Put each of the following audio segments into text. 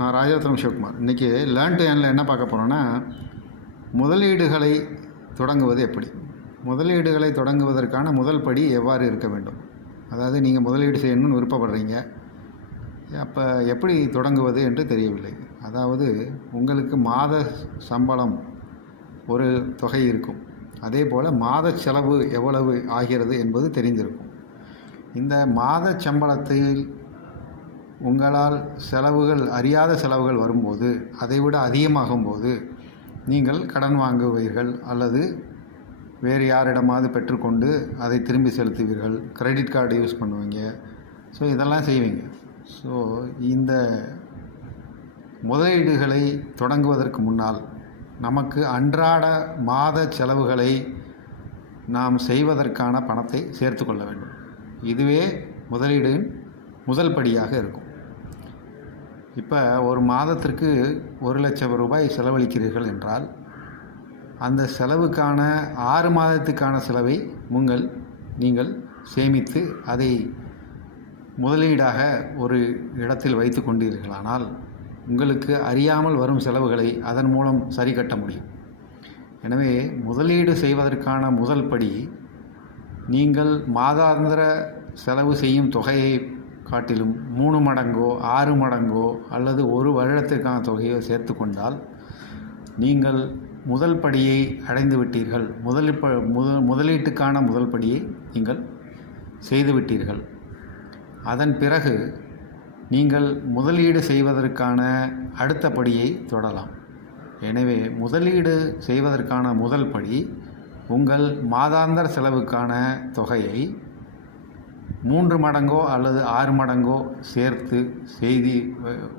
நான் ராஜரத்னம் சிவகுமார். இன்றைக்கி learn to ஏர்னில் என்ன பார்க்க போகிறோன்னா, முதலீடுகளை தொடங்குவது எப்படி, முதலீடுகளை தொடங்குவதற்கான முதல் படி எவ்வாறு இருக்க வேண்டும். அதாவது நீங்கள் முதலீடு செய்யணும்னு விருப்பப்படுறீங்க, அப்போ எப்படி தொடங்குவது என்று தெரியவில்லை. அதாவது உங்களுக்கு மாத சம்பளம் ஒரு தொகை இருக்கும், அதே போல் மாத செலவு எவ்வளவு ஆகிறது என்பது தெரிந்திருக்கும். இந்த மாத சம்பளத்தில் உங்களால் செலவுகள், அறியாத செலவுகள் வரும்போது, அதைவிட அதிகமாகும்போது நீங்கள் கடன் வாங்குவீர்கள் அல்லது வேறு யாரிடமாவது பெற்றுக்கொண்டு அதை திரும்பி செலுத்துவீர்கள், கிரெடிட் கார்டு யூஸ் பண்ணுவீங்க. ஸோ இதெல்லாம் செய்வீங்க. ஸோ இந்த முதலீடுகளை தொடங்குவதற்கு முன்னால் நமக்கு அன்றாட மாத செலவுகளை நாம் செய்வதற்கான பணத்தை சேர்த்து கொள்ள வேண்டும். இதுவே முதலீடின் முதல் படியாக இருக்கும். இப்போ ஒரு மாதத்திற்கு 1,00,000 ரூபாய் செலவழிக்கிறீர்கள் என்றால், அந்த செலவுக்கான 6 மாதத்துக்கான செலவை நீங்கள் சேமித்து அதை முதலீடாக ஒரு இடத்தில் வைத்து கொண்டீர்களானால், உங்களுக்கு அறியாமல் வரும் செலவுகளை அதன் மூலம் சரி கட்ட முடியும். எனவே முதலீடு செய்வதற்கான முதல் படி, நீங்கள் மாதாந்திர செலவு செய்யும் தொகையை காட்டிலும் 3 மடங்கோ 6 மடங்கோ அல்லது ஒரு வருடத்திற்கான தொகையோ சேர்த்து கொண்டால் நீங்கள் முதல் படியை அடைந்து விட்டீர்கள். முதலீட்டுக்கான முதல் படியை நீங்கள் செய்துவிட்டீர்கள். அதன் பிறகு நீங்கள் முதலீடு செய்வதற்கான அடுத்த படியை தொடரலாம். எனவே முதலீடு செய்வதற்கான முதல் படி, உங்கள் மாதாந்திர செலவுக்கான தொகையை 3 மடங்கோ அல்லது 6 மடங்கோ சேர்த்து செய்து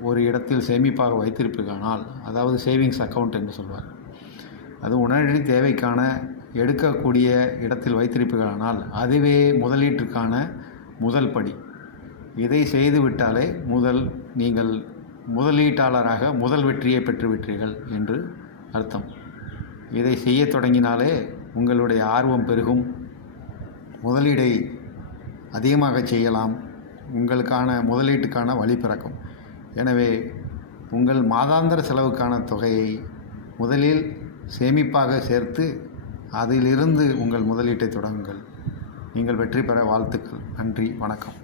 ஒரு இடத்தில் சேமிப்பாக வைத்திருப்பீர்களானால், அதாவது சேவிங்ஸ் அக்கௌண்ட் என்று சொல்வார், அது உடனடி தேவைக்கான எடுக்கக்கூடிய இடத்தில் வைத்திருப்பீர்களானால் அதுவே முதலீட்டுக்கான முதல் படி. இதை செய்துவிட்டாலே நீங்கள் முதலீட்டாளராக முதல் வெற்றியை பெற்றுவிட்டீர்கள் என்று அர்த்தம். இதை செய்ய தொடங்கினாலே உங்களுடைய ஆர்வம் பெருகும், முதலீடை அதிகமாக செய்யலாம், உங்களுக்கான முதலீட்டுக்கான வழி பிறக்கும். எனவே உங்கள் மாதாந்திர செலவுக்கான தொகையை முதலில் சேமிப்பாக சேர்த்து அதிலிருந்து உங்கள் முதலீட்டை தொடங்குங்கள். நீங்கள் வெற்றி பெற வாழ்த்துக்கள். நன்றி, வணக்கம்.